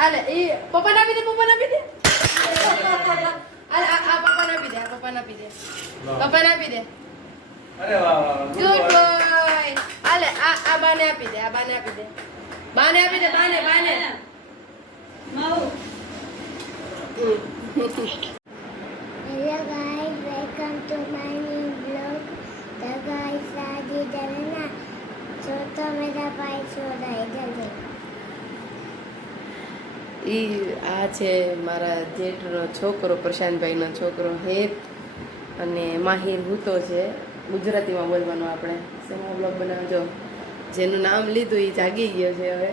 આલે એ પપ્પા ના પી દે આલે આ પપ્પા ના પી દે પપ્પા ના પી દે અરે વાહ વાહ ગુડ બોય આલે આ બાને આપી દે બાને આપી દે બાને Mau Hello guys, welcome to my new vlog. The guys शादी डरना so तो मेरा भाई सो रहा है जल्दी. ઈ આ છે મારા જેઠનો છોકરો પ્રશાંતભાઈનો છોકરો હેત અને માહિર હૂતો છે ગુજરાતીમાં બોલવાનું આપણે સેમાં બ્લોગ બનાવજો જેનું નામ લીધું એ જાગી ગયો છે હવે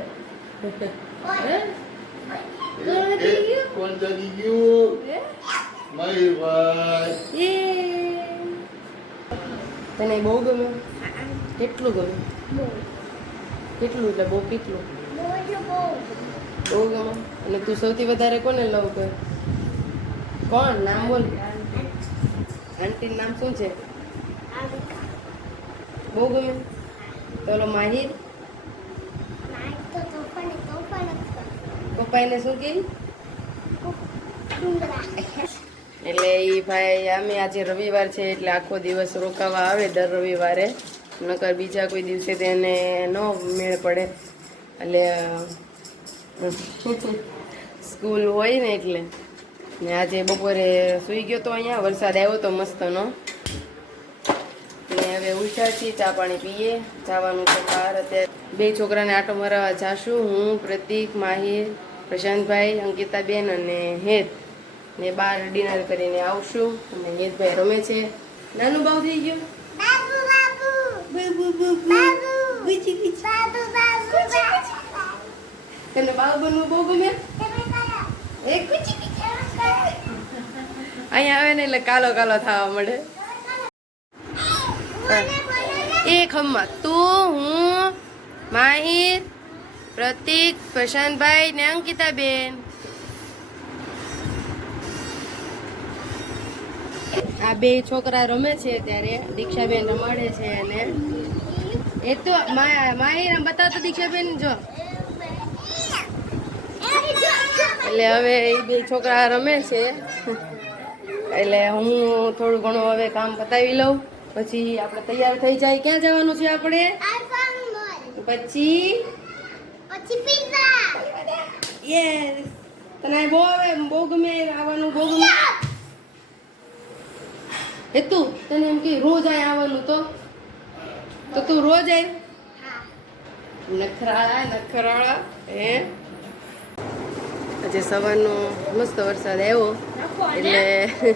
કોણ જાગી ગયું મયુરભાઈ તને બહુ ગમ્યું કેટલું ગમ્યું કેટલું એટલે બહુ કેટલું બહુ ગમે અને તું સૌથી વધારે કોને લવ કર કોણ નામ બોલ આંટીનું નામ શું છે બહુ ગમે તો ઓલો માહિર પપ્પાને શું કહી એટલે એ ભાઈ અમે આજે રવિવાર છે એટલે આખો દિવસ રોકાવા આવે દર રવિવારે નકર બીજા કોઈ દિવસે તેને ન મેળ પડે એટલે સ્કૂલ હોય ને એટલે ને આજે બપોરે સૂઈ ગયો તો અહીંયા વરસાદ આવ્યો તો મસ્તનો ને હવે ઉઠ્યા છીએ ચા પાણી પીએ જવાનું છે બહાર અત્યારે બે છોકરાને આટો મરાવા જાશું હું પ્રતિક માહિર પ્રશાંતભાઈ અંકિતાબેન અને હેત ને બહાર ડિનર કરીને આવશું અને હેતભાઈ રમે છે નાનું બાવ થઈ ગયું તને બાવ બનવું બહુ ગમે અહીંયા આવે ને એટલે કાલો કાલો થવા મળે એ ખમ્મા તું હું માહિર પ્રતિક પ્રશાંતભાઈ ને અંકિતાબેન આ બે છોકરા રમે છે ત્યારે દીક્ષાબેન રમાડે છે અને એ તો માહિર બતાવતો દીક્ષાબેન જો એટલે હવે એ બે છોકરા રમે છે એટલે હું થોડું ઘણું હવે કામ પતાવી લઉં પછી આપણે તૈયાર થઈ જાય ક્યાં જવાનું છે આપણે પછી યસ તને બહુ આવે બહુ ગમે આવવાનું બહુ ગમે એ તું તને એમ કે રોજ આય આવવાનું તો તું રોજ આય નખરાળા હે આજે સવારનો મસ્ત વરસાદ આવ્યો એટલે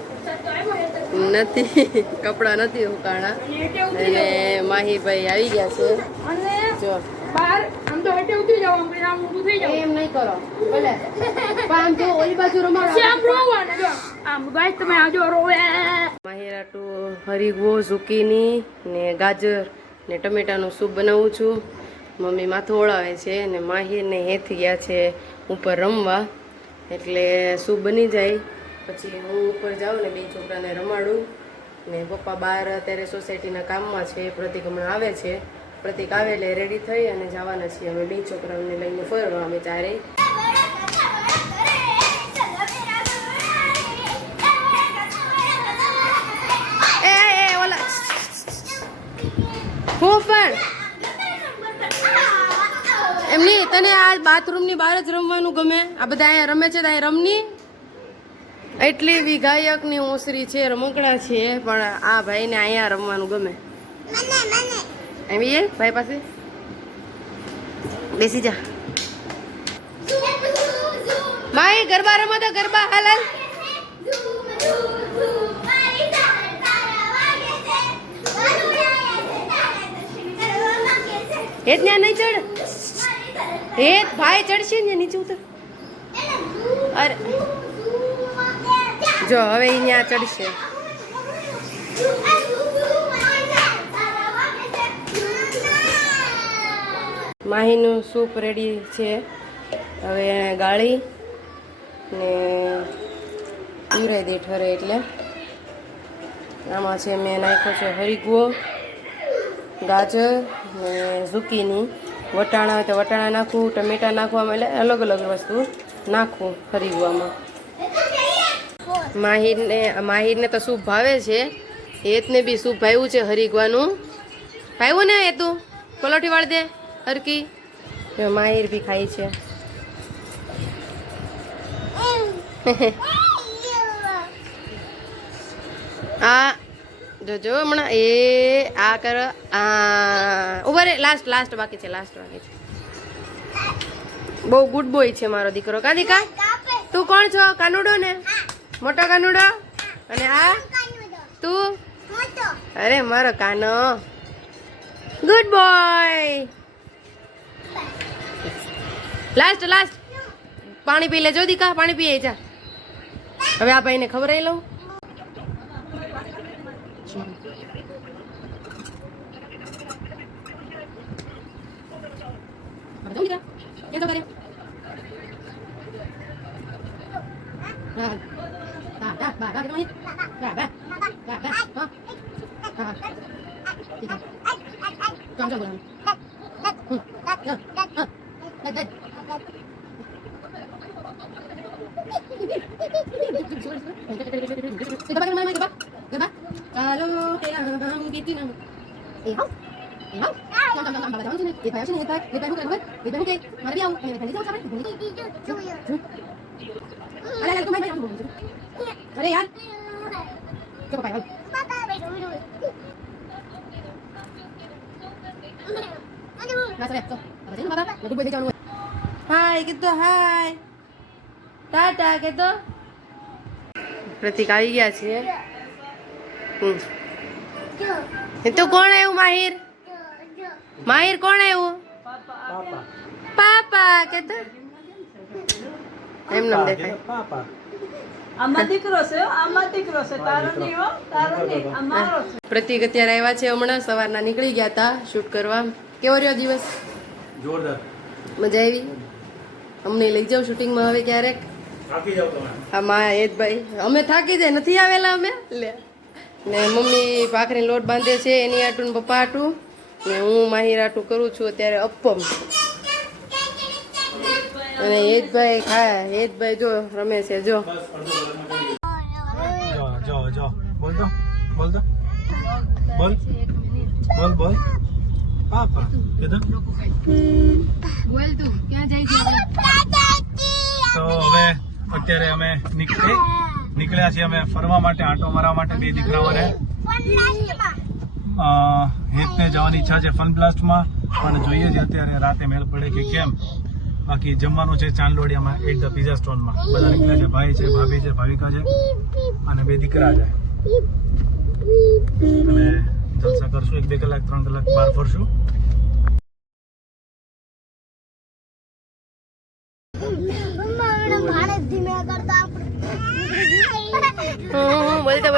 નથી કપડાં નથી ઉકાળા અને માહીભાઈ આવી ગયા છે જો એમ નહીં કરો ભલે આમ જો ઓલી બાજુ માહિરાટુ હરીગવો ઝુકીની ને ગાજર ને ટમેટાનું સૂપ બનાવું છું મમ્મી માથું ઓળાવે છે ને માહિર ને હેત ગયા છે ઉપર રમવા એટલે સૂપ બની જાય પછી હું ઉપર જાઉં ને બે છોકરાને રમાડું ને પપ્પા બહાર અત્યારે સોસાયટીના કામમાં છે પ્રતિક હમણાં આવે છે પ્રતિક આવે એટલે રેડી થઈ અને જવાના છીએ અમે બે છોકરાઓને લઈને ફરવા અમે ચારેય હું પણ એમની તને આ બાથરૂમની બહાર જ રમવાનું ગમે આ બધા અહીંયા રમે છે ત્યાં રમની એટલી વિઘાયકની ઓસરી છે રમકડા છે પણ આ ભાઈને અહીંયા રમવાનું ગમે એમ એ ભાઈ પાસે બેસી જા ભાઈ ગરબા રમો તો ગરબા હાલ હેત ત્યાં નહીં ચડ હેત ભાઈ ચડશે ને નીચે ઉતર અરે જો હવે અહીંયા ચડશે માહીનું સૂપ રેડી છે હવે એને ગાળી ને પીવરાઈ દે ઠરે એટલે આમાં છે મેં નાખ્યો છે હરીગવો ગાજર ને ઝુકીની વટાણા હોય તો વટાણા નાખું ટમેટા નાખવામાં એટલે અલગ અલગ વસ્તુ નાખું હરીગવામાં. માહિરને તો સૂપ ભાવે છે, હેતને બી સૂપ ભાવ્યું છે હરીગવાનું. ભાવ્યું ને એ તું પલોઠી વાળ દે હરકી. માહિર બી ખાય છે. આ જોજો હમણાં એ આ કર ઉભા રે. લાસ્ટ બાકી છે. બહુ ગુડ બોય છે મારો દીકરો. કા દીકા તું કોણ છો? કાનુડો ને? મોટો કાનુડો? અને આ તું? અરે મારો કાનો ગુડ બોય. લાસ્ટ પાણી પી લેજો દીકા. પાણી પીએ જા. હવે આ ભાઈને ખબર લઉં. અરે યાર હાય કીધો. હાય ટાટા કીધો. પ્રતિક આવી ગયા છે. તો કોણ આવ્યું? માહિર કોણ આવ્યું? પાપા કીધો. એમ નામ દેખાય. પ્રતિક અત્યારે આવ્યા છે. હમણાં સવારના નીકળી ગયા હતા શૂટ કરવા. કેવો રહ્યો દિવસ? જોરદાર. મજા આવી? અમને લઈ જાવ શૂટિંગમાં હવે ક્યારેક. થાકી જાવ તમે. આમાં એજભાઈ અમે થાકી જાય નથી આવેલા અમે. લે ને મમ્મી ભાખરી લોટ બાંધે છે એની આટું ને પપ્પા આટું ને હું માહિર આટું કરું છું અત્યારે અપ્પમ. અને એજભાઈ જો રમે છે. જો જો બોલ પાપા કીધું. બોલ તું ક્યાં જાય છે? તો હવે અત્યારે અમે નીકળ્યા છીએ અમે ફરવા માટે, આંટો મારવા માટે. બે દીકરાઓને હેતને જવાની ઈચ્છા છે ફન બ્લાસ્ટમાં, પણ જોઈએ છે અત્યારે રાતે મેળ પડે કે કેમ. બાકી જમવાનું છે ચાંદલોડિયામાં એટ ધ પિઝા સ્ટોનમાં. બધા નીકળ્યા છે. ભાઈ છે, ભાભી છે, ભાવિકા છે અને બે દીકરા છે. અને જલસા કરશું. 1-2 કલાક 3 કલાક બહાર ફરશું. બોલતો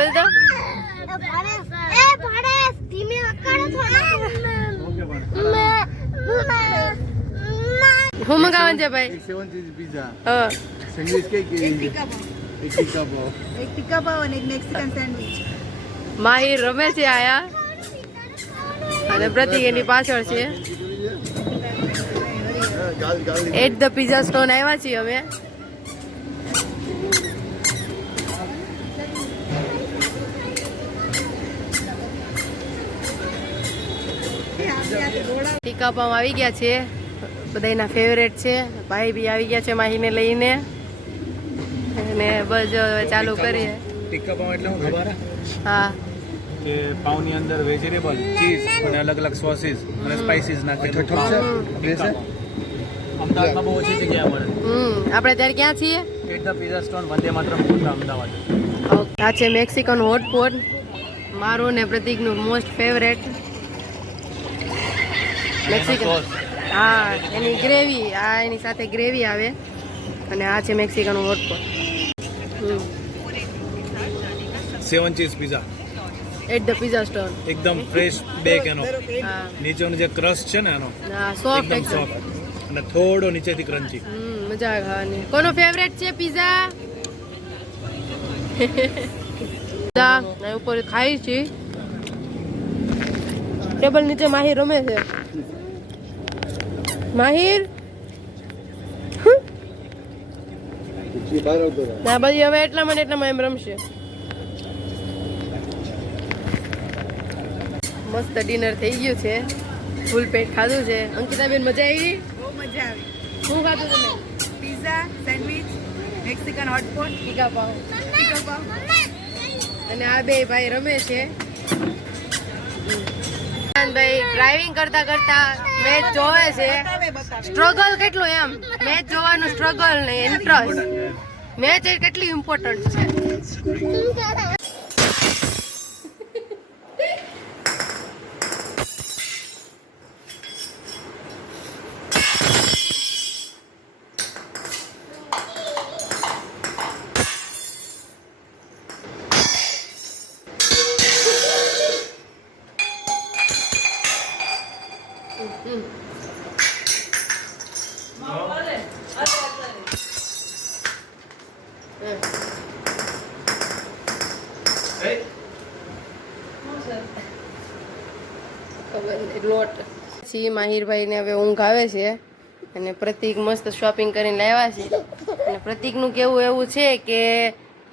હું મંગાવવાનું છે ભાઈ? 7 cheese pizza. હા Sandwich cake. એક ટીકા પાવ અને એક મેક્સિકન સેન્ડવિચ. માહિર રમે છે આયા અને પ્રતિક એની પાછળ છે. એટ ધ પિઝા સ્ટોન આવ્યા છીએ અમે. ટીકા પાવ આવી ગયા છે. બધાના ફેવરેટ છે. ભાઈ બી આવી ગયા છે માહીને લઈને. અને બસ જો હવે ચાલુ કરીએ. ટીક્કા પાવ એટલે હું ખબર હા કે પાવની અંદર વેજીટેબલ, ચીઝ અને અલગ અલગ સોસીસ અને સ્પાઇસીસ નાખેલું. અમદાવાદમાં બહુ ઓછી જગ્યા મળે. આપણે ત્યારે ક્યાં છીએ? At the pizza stone, Vande Mataram ગોતા, અમદાવાદ. આ છે મેક્સિકન હોટપોટ, મારું ને પ્રતિકનું મોસ્ટ ફેવરેટ મેક્સિકન. હા એની ગ્રેવી, આ એની સાથે ગ્રેવી આવે. અને આ છે Mexican hotpot. 7 cheese pizza at the pizza stone. એકદમ ફ્રેશ બેક એનો. હા નીચેનો જે ક્રશ છે ને એનો હા સોફ્ટ એકદમ એકદમ. સોફ્ટ અને થોડો નીચેથી ક્રન્ચી. મજા આવે ખાવાની. કોનો ફેવરેટ છે પિઝા? ઉપર ખાઈ છે. ટેબલ નીચે માહિર રમે છે. માહિર ના ભાઈ હવે એટલામાં ને એટલામાં એમ રમશે. મસ્ત ડિનર થઈ ગયું છે, ફૂલ પેટ ખાધું છે. અંકિતાબેન મજા આવી? બહુ મજા આવી. શું ખાધું તમે? પિઝા, સેન્ડવિચ, મેક્સિકન હોટપોટ, ટીકા પાવ. ટીકા પાવ. અને આ બે ભાઈ રમે છે. ભાઈ ડ્રાઇવિંગ કરતા કરતા મેચ જોવે છે. સ્ટ્રગલ કેટલું એમ, મેચ જોવાનું સ્ટ્રગલ ને ઇન્ટરેસ્ટ. મેચ કેટલી ઇમ્પોર્ટન્ટ છે. લોટ પછી માહિરભાઈ ને હવે ઊંઘ આવે છે અને પ્રતિક મસ્ત શોપિંગ કરીને લાવ્યા છે. અને પ્રતિકનું કેવું એવું છે કે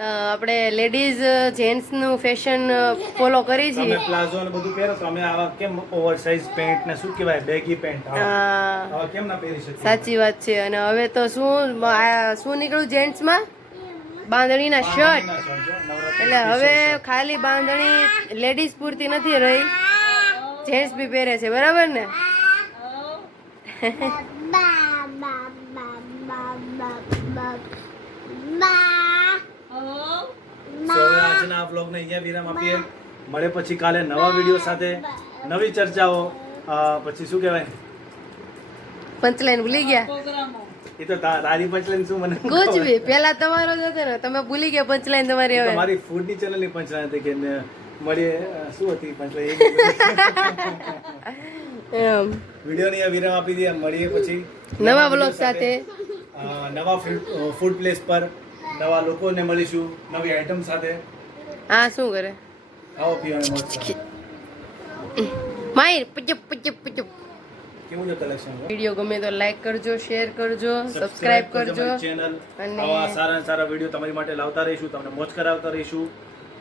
આપણે લેડીઝ જેન્ટ્સનું ફેશન ફોલો કરી તમે છીએ. પ્લાઝો ને બધું પહેરો તો અમે આવા કેમ ઓવરસાઇઝ પેન્ટ ને શું કહેવાય બેગી પેન્ટ આવા કેમ ના પહેરી શકીએ? સાચી વાત છે. અને હવે તો શું નીકળ્યું જેન્ટ્સમાં? બાંધણીના શર્ટ. એટલે હવે ખાલી બાંધણી લેડીઝ પૂરતી નથી રહી, જેન્ટ્સ બી પહેરે છે, બરાબર ને? આજના વ્લોગને અહીંયા વિરામ આપીએ. મળે પછી કાલે નવા વિડીયો સાથે, નવી ચર્ચાઓ. પછી શું કહેવાય, પંચલાઈન ભૂલી ગયા? એ તો તારી પંચલાઈન શું મને કુછ બી પેલા તમારો જ હતો ને, તમે ભૂલી ગયા પંચલાઈન તમારી. હવે મારી ફૂડની ચેનલની પંચલાઈન હતી કે મળીએ. શું હતી પંચલાઈન? એમ વિડીયોની આ વિરામ આપી દઈએ. મળીએ પછી નવા બ્લોગ સાથે, નવા ફૂડ પ્લેસ પર નવા લોકોને મળીશું, નવી આઈટમ સાથે. હા શું કરે ખાઓ પીવાનું મોજ કરો. માહિર પચપ પચપ પચપ. કેવું છે કલેક્શન? વિડીયો ગમે તો લાઈક કરજો, શેર કરજો, સબસ્ક્રાઇબ કરજો. ચેનલ અને આવા સારા સારા વિડીયો તમારી માટે લાવતા રહીશું, તમને મોજ કરાવતા રહીશું.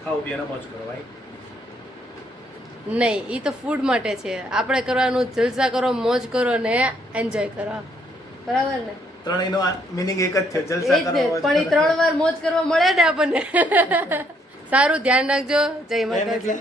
ખાઓ પીને મોજ કરો ભાઈ. નહીં, એ તો ફૂડ માટે છે. આપણે કરવાનું જલસા કરો, મોજ કરો ને એન્જોય કરો, બરાબર ને? ત્રણેયનો મીનિંગ એક જ છે, એ જલસા જ કરો. ને, મોજ પણ એ કરો. 3 વાર મોજ કરવા મળે ને આપણને. સારું, ધ્યાન રાખજો. જય માતાજી.